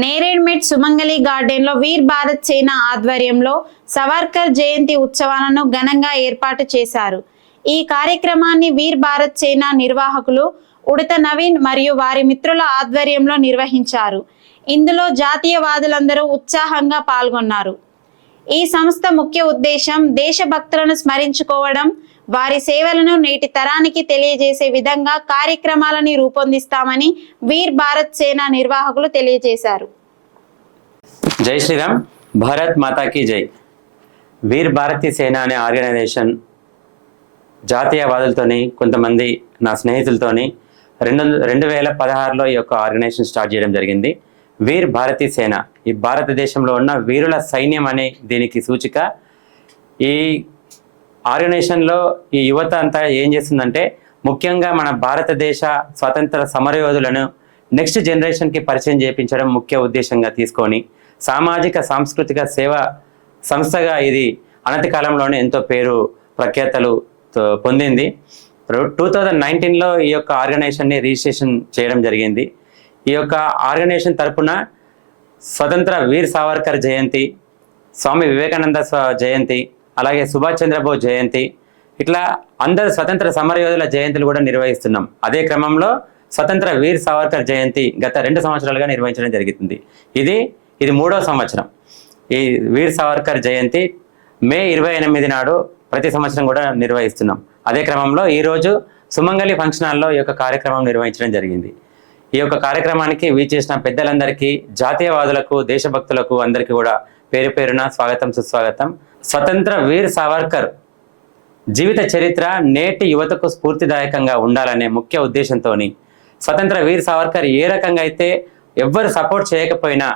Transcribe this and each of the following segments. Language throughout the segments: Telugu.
నేరేడ్మెట్ సుమంగళి గార్డెన్లో వీర్ భారత్ సేన ఆధ్వర్యంలో సవర్కర్ జయంతి ఉత్సవాలను ఘనంగా ఏర్పాటు చేశారు. ఈ కార్యక్రమాన్ని వీర్ భారత్ సేన నిర్వాహకులు ఉడత నవీన్ మరియు వారి మిత్రుల ఆధ్వర్యంలో నిర్వహించారు. ఇందులో జాతీయవాదులందరూ ఉత్సాహంగా పాల్గొన్నారు. ఈ సంస్థ ముఖ్య ఉద్దేశం దేశభక్తులను స్మరించుకోవడం వారి సేవలను నేటి తరానికి తెలియజేసే విధంగా కార్యక్రమాలని రూపొందిస్తామని వీర్ భారత్ సేన నిర్వాహకులు తెలియజేశారు. జై శ్రీరామ్. భారత్ మాతాకి జై. వీర్ భారతీ సేన అనే ఆర్గనైజేషన్ జాతీయవాదులతోని కొంతమంది నా స్నేహితులతోని రెండు రెండు వేల పదహారులో ఈ యొక్క ఆర్గనైజేషన్ స్టార్ట్ చేయడం జరిగింది. వీర్ భారతీ సేన ఈ భారతదేశంలో ఉన్న వీరుల సైన్యం అనే దీనికి సూచిక. ఈ ఆర్గనైజేషన్లో ఈ యువత అంతా ఏం చేస్తుందంటే ముఖ్యంగా మన భారతదేశ స్వతంత్ర సమరయోధులను నెక్స్ట్ జనరేషన్కి పరిచయం చేయించడం ముఖ్య ఉద్దేశంగా తీసుకొని సామాజిక సాంస్కృతిక సేవ సంస్థగా ఇది అనతి కాలంలోనే ఎంతో పేరు ప్రఖ్యాతలు పొందింది. టూ థౌజండ్ నైన్టీన్లో ఈ యొక్క ఆర్గనైజేషన్ని రిజిస్ట్రేషన్ చేయడం జరిగింది. ఈ యొక్క ఆర్గనైజేషన్ తరపున స్వతంత్ర వీర్ సావర్కర్ జయంతి స్వామి వివేకానంద జయంతి అలాగే సుభాష్ చంద్రబోస్ జయంతి. ఇట్లా అందరు స్వతంత్ర సమరయోధుల జయంతులు కూడా నిర్వహిస్తున్నాం. అదే క్రమంలో స్వతంత్ర వీర్ సావర్కర్ జయంతి గత రెండు సంవత్సరాలుగా నిర్వహించడం జరుగుతుంది. ఇది ఇది మూడో సంవత్సరం. ఈ వీర్ సావర్కర్ జయంతి మే ఇరవై ఎనిమిది నాడు ప్రతి సంవత్సరం కూడా నిర్వహిస్తున్నాం. అదే క్రమంలో ఈరోజు సుమంగళి ఫంక్షన్ హాల్లో ఈ యొక్క కార్యక్రమం నిర్వహించడం జరిగింది. ఈ యొక్క కార్యక్రమానికి వీచేసిన పెద్దలందరికీ జాతీయవాదులకు దేశభక్తులకు అందరికీ కూడా పేరు పేరున స్వాగతం సుస్వాగతం. స్వతంత్ర వీర్ సావర్కర్ జీవిత చరిత్ర నేటి యువతకు స్ఫూర్తిదాయకంగా ఉండాలనే ముఖ్య ఉద్దేశంతో స్వతంత్ర వీర్ సావర్కర్ ఏ రకంగా అయితే ఎవ్వరు సపోర్ట్ చేయకపోయినా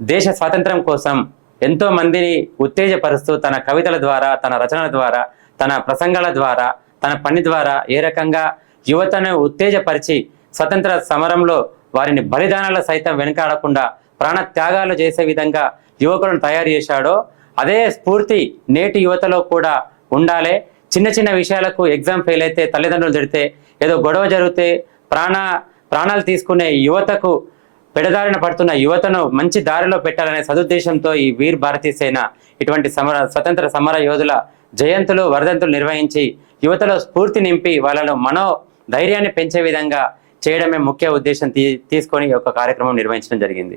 దేశ స్వాతంత్రం కోసం ఎంతో మందిని ఉత్తేజపరుస్తూ తన కవితల ద్వారా తన రచనల ద్వారా తన ప్రసంగాల ద్వారా తన పని ద్వారా ఏ రకంగా యువతను ఉత్తేజపరిచి స్వతంత్ర సమరంలో వారిని బలిదానాల సైతం వెనకాడకుండా ప్రాణ త్యాగాలు చేసే విధంగా యువకులను తయారు చేశాడో అదే స్ఫూర్తి నేటి యువతలో కూడా ఉండాలి. చిన్న చిన్న విషయాలకు ఎగ్జామ్ ఫెయిల్ అయితే తల్లిదండ్రులు తిడితే ఏదో గొడవ జరిగితే ప్రాణ ప్రాణాలు తీసుకునే యువతకు పెడదారిన పడుతున్న యువతను మంచి దారిలో పెట్టాలనే సదుద్దేశంతో ఈ వీర్ భారతీ సేన ఇటువంటి సమర స్వతంత్ర సమర యోధుల జయంతులు వరదంతులు నిర్వహించి యువతలో స్ఫూర్తి నింపి వాళ్ళలో మనో ధైర్యాన్ని పెంచే విధంగా చేయడమే ముఖ్య ఉద్దేశం తీ తీసుకొని ఈ యొక్క కార్యక్రమం నిర్వహించడం జరిగింది.